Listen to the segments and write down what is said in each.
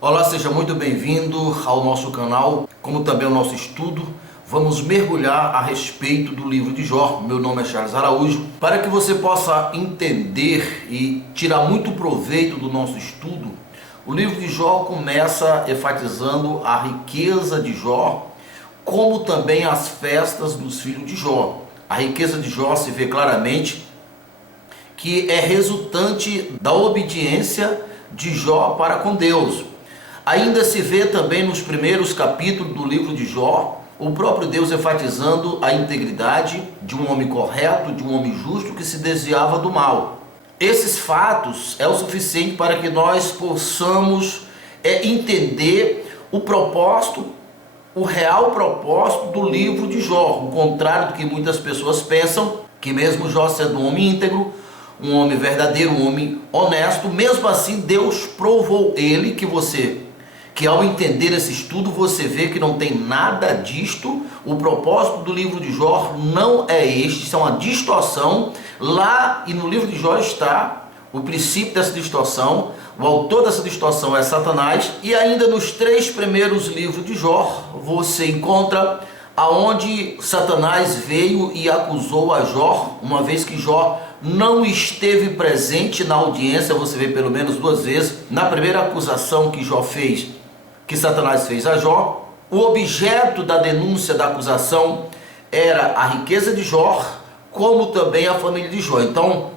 Olá, seja muito bem-vindo ao nosso canal, como também ao nosso estudo. Vamos mergulhar a respeito do livro de Jó. Meu nome é Charles Araújo. Para que você possa entender e tirar muito proveito do nosso estudo, o livro de Jó começa enfatizando a riqueza de Jó, como também as festas dos filhos de Jó. A riqueza de Jó se vê claramente que é resultante da obediência de Jó para com Deus. Ainda se vê também nos primeiros capítulos do livro de Jó, o próprio Deus enfatizando a integridade de um homem correto, de um homem justo que se desviava do mal. Esses fatos é o suficiente para que nós possamos entender o propósito, o real propósito do livro de Jó, ao contrário do que muitas pessoas pensam, que mesmo Jó sendo um homem íntegro, um homem verdadeiro, um homem honesto, mesmo assim Deus provou ele que ao entender esse estudo você vê que não tem nada disto. O propósito do livro de Jó não é este, isso é uma distorção. Lá e no livro de Jó está o princípio dessa distorção, o autor dessa distorção é Satanás. E ainda nos 3 primeiros livros de Jó você encontra aonde Satanás veio e acusou a Jó, uma vez que Jó não esteve presente na audiência. Você vê pelo menos 2 vezes. Na primeira acusação que Jó fez, que Satanás fez a Jó, o objeto da denúncia, da acusação, era a riqueza de Jó, como também a família de Jó. Então,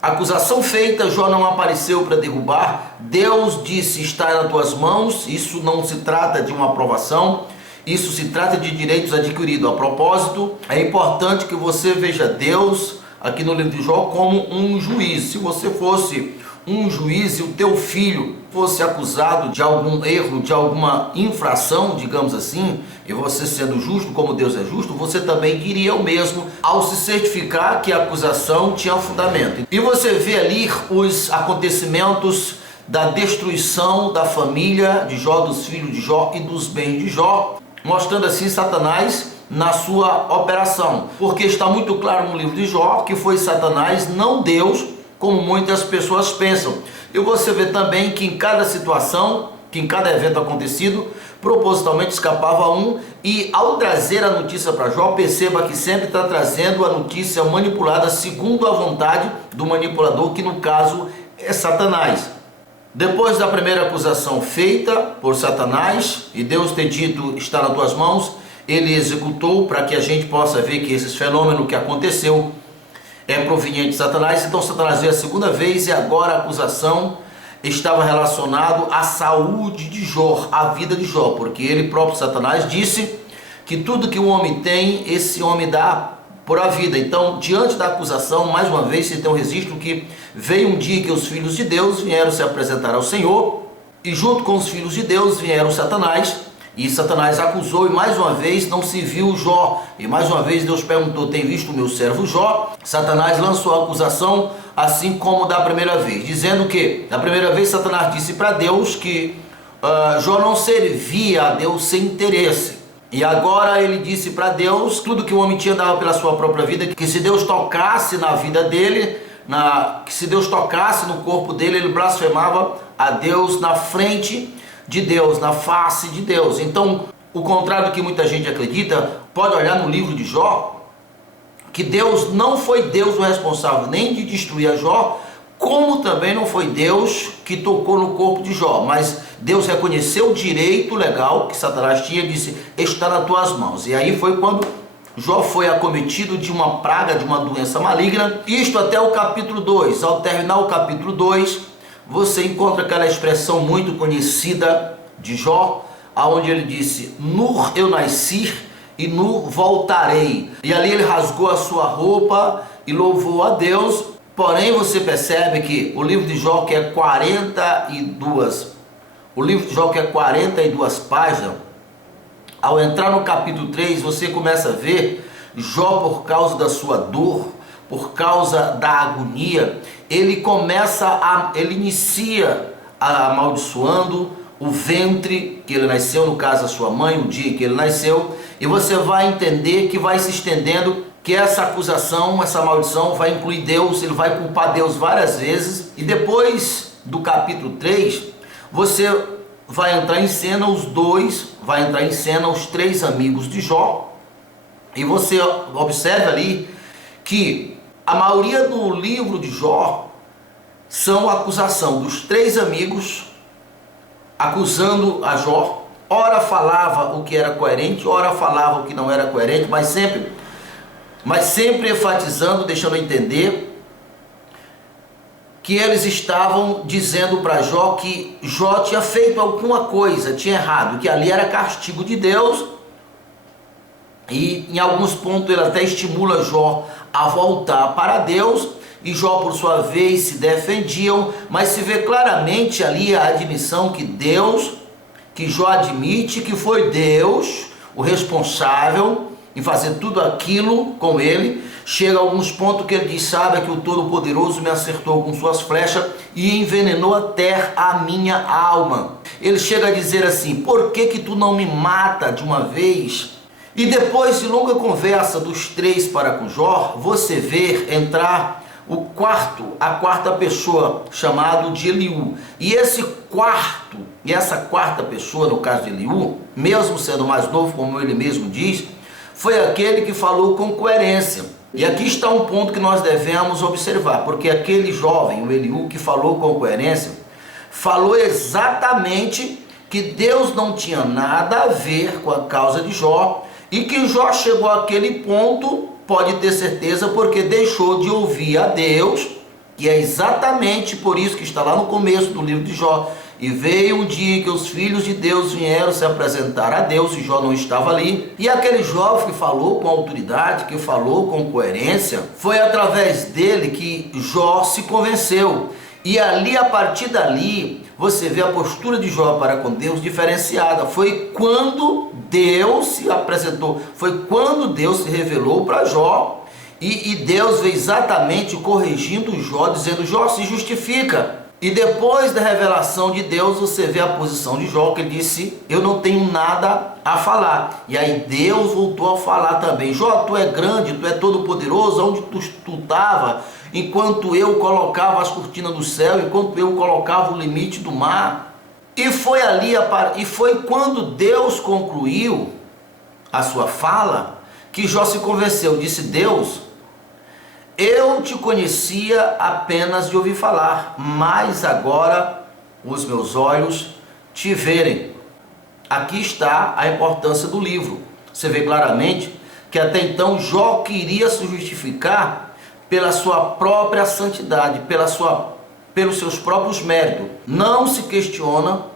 a acusação feita, Jó não apareceu para derrubar. Deus disse: está nas tuas mãos. Isso não se trata de uma aprovação, isso se trata de direitos adquiridos. A propósito, é importante que você veja Deus aqui no livro de Jó como um juiz. Se você fosse um juiz e o teu filho fosse acusado de algum erro, de alguma infração, digamos assim, e você sendo justo como Deus é justo, você também diria o mesmo ao se certificar que a acusação tinha fundamento. E você vê ali os acontecimentos da destruição da família de Jó, dos filhos de Jó e dos bens de Jó, mostrando assim Satanás na sua operação, porque está muito claro no livro de Jó que foi Satanás, não Deus, como muitas pessoas pensam. E você vê também que em cada situação, que em cada evento acontecido, propositalmente escapava um, e ao trazer a notícia para Jó, perceba que sempre está trazendo a notícia manipulada segundo a vontade do manipulador, que no caso é Satanás. Depois da primeira acusação feita por Satanás, e Deus ter dito: está nas tuas mãos, ele executou, para que a gente possa ver que esses fenômenos que aconteceu é proveniente de Satanás. Então Satanás veio a segunda vez, e agora a acusação estava relacionado à saúde de Jó, à vida de Jó, porque ele próprio, Satanás, disse que tudo que o homem tem, esse homem dá por a vida. Então, diante da acusação, mais uma vez se tem um registro que veio um dia que os filhos de Deus vieram se apresentar ao Senhor, e junto com os filhos de Deus vieram Satanás, e Satanás acusou, e mais uma vez não se viu Jó. E mais uma vez Deus perguntou: tem visto o meu servo Jó? Satanás lançou a acusação, assim como da primeira vez, dizendo que, da primeira vez, Satanás disse para Deus que Jó não servia a Deus sem interesse. E agora ele disse para Deus, tudo que o homem tinha dava pela sua própria vida, que se Deus tocasse na vida dele, que se Deus tocasse no corpo dele, ele blasfemava a Deus na frente de Deus, na face de Deus. Então, o contrário do que muita gente acredita, pode olhar no livro de Jó, que Deus não foi Deus o responsável nem de destruir a Jó, como também não foi Deus que tocou no corpo de Jó, mas Deus reconheceu o direito legal que Satanás tinha e disse: está nas tuas mãos. E aí foi quando Jó foi acometido de uma praga, de uma doença maligna, isto até o capítulo 2. Ao terminar o capítulo 2, você encontra aquela expressão muito conhecida de Jó, aonde ele disse: nur eu nasci e nur voltarei. E ali ele rasgou a sua roupa e louvou a Deus. Porém, você percebe que o livro de Jó, que é 42 páginas, ao entrar no capítulo 3, você começa a ver Jó, por causa da sua dor, por causa da agonia, ele inicia amaldiçoando o ventre que ele nasceu, no caso a sua mãe, o dia que ele nasceu, e você vai entender que vai se estendendo, que essa acusação, essa maldição vai incluir Deus, ele vai culpar Deus várias vezes. E depois do capítulo 3, você vai entrar em cena os três amigos de Jó, e você observe ali que a maioria do livro de Jó são acusação dos três amigos acusando a Jó. Ora falava o que era coerente, ora falava o que não era coerente, mas sempre enfatizando, deixando entender que eles estavam dizendo para Jó que Jó tinha feito alguma coisa, tinha errado, que ali era castigo de Deus. E em alguns pontos ele até estimula Jó a voltar para Deus, e Jó por sua vez se defendiam, mas se vê claramente ali a admissão que Jó admite que foi Deus o responsável em fazer tudo aquilo com ele. Chega a alguns pontos que ele diz: sabe que o Todo-Poderoso me acertou com suas flechas e envenenou até a minha alma. Ele chega a dizer assim: por que tu não me mata de uma vez? E depois de longa conversa dos três para com Jó, você vê entrar a quarta pessoa, chamado de Eliú. E essa quarta pessoa, no caso de Eliú, mesmo sendo mais novo, como ele mesmo diz, foi aquele que falou com coerência. E aqui está um ponto que nós devemos observar, porque aquele jovem, o Eliú, que falou com coerência, falou exatamente que Deus não tinha nada a ver com a causa de Jó, e que Jó chegou àquele ponto, pode ter certeza, porque deixou de ouvir a Deus, e é exatamente por isso que está lá no começo do livro de Jó. E veio um dia que os filhos de Deus vieram se apresentar a Deus, e Jó não estava ali. E aquele jovem que falou com autoridade, que falou com coerência, foi através dele que Jó se convenceu. E ali, a partir dali, você vê a postura de Jó para com Deus diferenciada. Foi quando Deus se apresentou, foi quando Deus se revelou para Jó, e Deus veio exatamente corrigindo Jó, dizendo: Jó, se justifica. E depois da revelação de Deus, você vê a posição de Jó, que ele disse: eu não tenho nada a falar. E aí Deus voltou a falar também: Jó, tu é grande, tu é todo poderoso, onde tu estava enquanto eu colocava as cortinas do céu, enquanto eu colocava o limite do mar? E foi quando Deus concluiu a sua fala que Jó se convenceu. Disse: Deus, eu te conhecia apenas de ouvir falar, mas agora os meus olhos te verem. Aqui está a importância do livro. Você vê claramente que até então Jó queria se justificar pela sua própria santidade, pelos seus próprios méritos. Não se questiona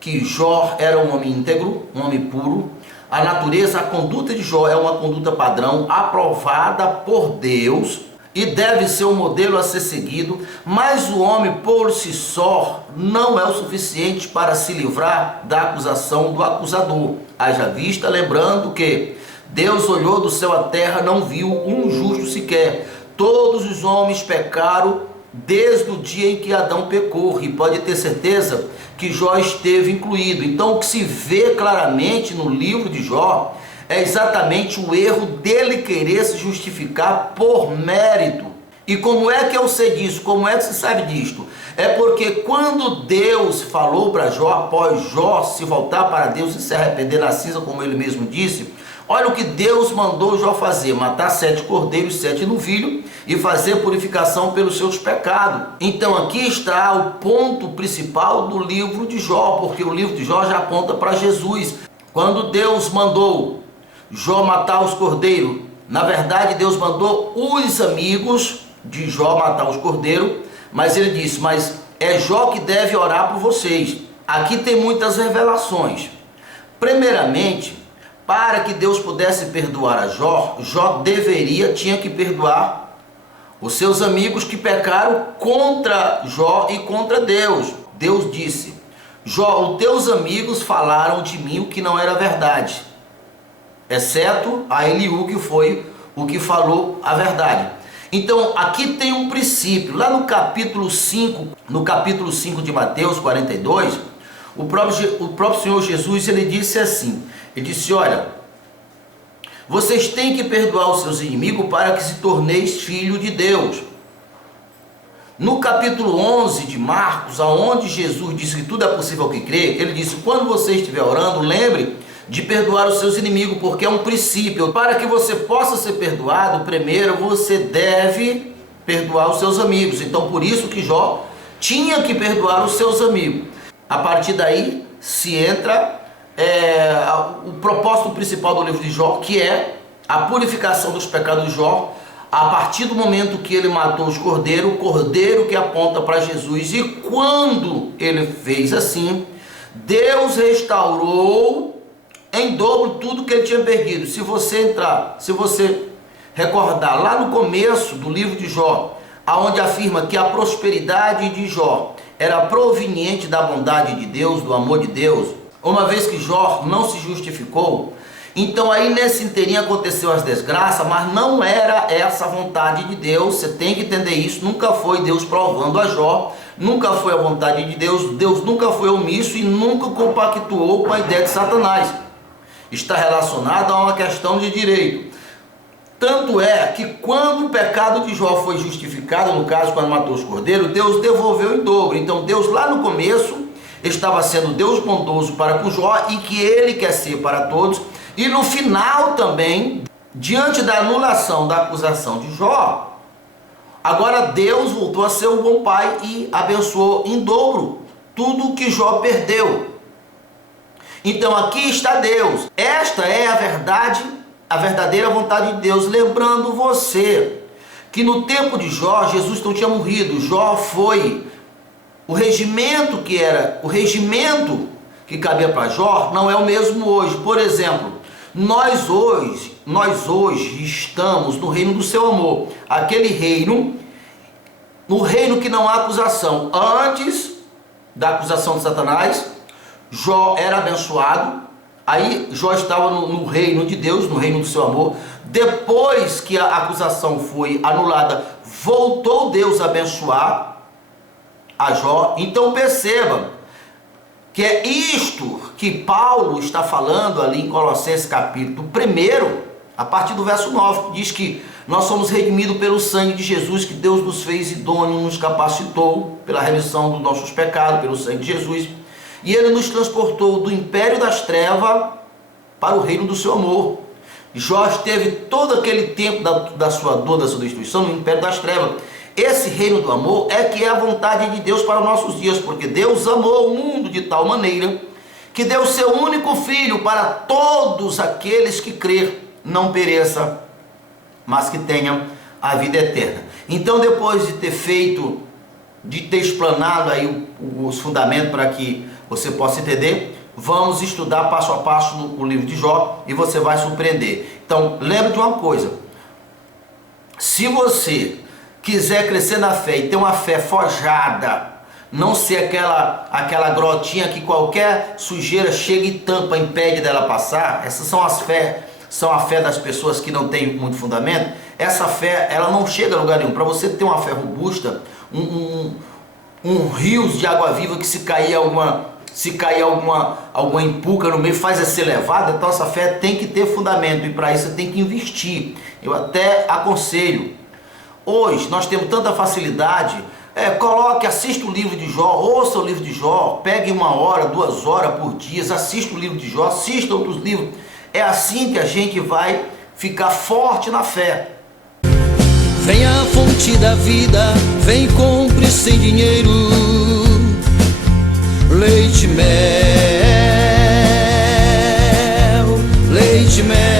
que Jó era um homem íntegro, um homem puro. A natureza, a conduta de Jó é uma conduta padrão, aprovada por Deus, e deve ser um modelo a ser seguido, mas o homem por si só não é o suficiente para se livrar da acusação do acusador. Haja vista, lembrando que Deus olhou do céu à terra, não viu um justo sequer. Todos os homens pecaram desde o dia em que Adão pecou, e pode ter certeza que Jó esteve incluído. Então o que se vê claramente no livro de Jó é exatamente o erro dele querer se justificar por mérito. E como é que eu sei disso? Como é que se sabe disto? É porque quando Deus falou para Jó, após Jó se voltar para Deus e se arrepender na cinza, como ele mesmo disse, olha o que Deus mandou Jó fazer: matar 7 cordeiros, 7 novilhos, e fazer purificação pelos seus pecados. Então aqui está o ponto principal do livro de Jó, porque o livro de Jó já aponta para Jesus. Quando Deus mandou Jó matar os cordeiros, na verdade Deus mandou os amigos de Jó matar os cordeiros, mas ele disse: mas é Jó que deve orar por vocês. Aqui tem muitas revelações. Primeiramente, para que Deus pudesse perdoar a Jó, Jó tinha que perdoar os seus amigos que pecaram contra Jó e contra Deus. Deus disse: Jó, os teus amigos falaram de mim o que não era verdade, exceto a Eliú, que foi o que falou a verdade. Então aqui tem um princípio. Lá no capítulo 5 de Mateus 42, o próprio Senhor Jesus, ele disse assim, ele disse: olha, vocês têm que perdoar os seus inimigos para que se torneis filho de Deus. No capítulo 11 de Marcos, aonde Jesus disse que tudo é possível ao que crê, ele disse: quando você estiver orando, lembre de perdoar os seus inimigos, porque é um princípio. Para que você possa ser perdoado, primeiro você deve perdoar os seus amigos. Então, por isso que Jó tinha que perdoar os seus amigos. A partir daí se entra o propósito principal do livro de Jó, que é a purificação dos pecados de Jó, a partir do momento que ele matou os cordeiros, o cordeiro que aponta para Jesus. E quando ele fez assim, Deus restaurou em dobro tudo que ele tinha perdido. Se você recordar lá no começo do livro de Jó, aonde afirma que a prosperidade de Jó era proveniente da bondade de Deus, do amor de Deus, uma vez que Jó não se justificou, então aí nesse inteirinho aconteceu as desgraças, mas não era essa a vontade de Deus. Você tem que entender isso. Nunca foi Deus provando a Jó, nunca foi a vontade de Deus. Deus nunca foi omisso e nunca compactuou com a ideia de Satanás. Está relacionado a uma questão de direito. Tanto é que quando o pecado de Jó foi justificado, no caso quando matou os cordeiros, Deus devolveu em dobro. Então Deus lá no começo estava sendo Deus bondoso para com Jó e que ele quer ser para todos. E no final também, diante da anulação da acusação de Jó, agora Deus voltou a ser o bom pai e abençoou em dobro tudo que Jó perdeu. Então aqui está Deus. Esta é a verdade, a verdadeira vontade de Deus. Lembrando você que no tempo de Jó, Jesus não tinha morrido. Jó foi o regimento que cabia para Jó não é o mesmo hoje. Por exemplo, nós hoje estamos no reino do seu amor. Aquele reino, no reino que não há acusação. Antes da acusação de Satanás, Jó era abençoado. Aí Jó estava no reino de Deus, no reino do seu amor. Depois que a acusação foi anulada, voltou Deus a abençoar a Jó. Então perceba que é isto que Paulo está falando ali em Colossenses capítulo 1, a partir do verso 9, que diz que nós somos redimidos pelo sangue de Jesus, que Deus nos fez idôneo, nos capacitou pela remissão dos nossos pecados, pelo sangue de Jesus, e ele nos transportou do império das trevas para o reino do seu amor. Jó esteve todo aquele tempo da sua dor, da sua destruição, no império das trevas. Esse reino do amor é que é a vontade de Deus para os nossos dias, porque Deus amou o mundo de tal maneira que deu seu único filho para todos aqueles que crer, não pereça, mas que tenham a vida eterna. Então, depois de ter explanado aí os fundamentos para que você possa entender, vamos estudar passo a passo no livro de Jó e você vai surpreender. Então, lembre de uma coisa: se você quiser crescer na fé e ter uma fé forjada, não ser aquela grotinha que qualquer sujeira chega e tampa, impede dela passar. Essas são a fé das pessoas que não têm muito fundamento. Essa fé, ela não chega a lugar nenhum. Para você ter uma fé robusta, um rio de água viva que se cair alguma empuca no meio, faz ela ser levada. Então essa fé tem que ter fundamento, e para isso você tem que investir. Eu até aconselho. Hoje nós temos tanta facilidade, assista o livro de Jó, ouça o livro de Jó, pegue 1 hora, 2 horas por dia, assista o livro de Jó, assista outros livros. É assim que a gente vai ficar forte na fé. Vem a fonte da vida, vem compre sem dinheiro, leite mel, leite mel.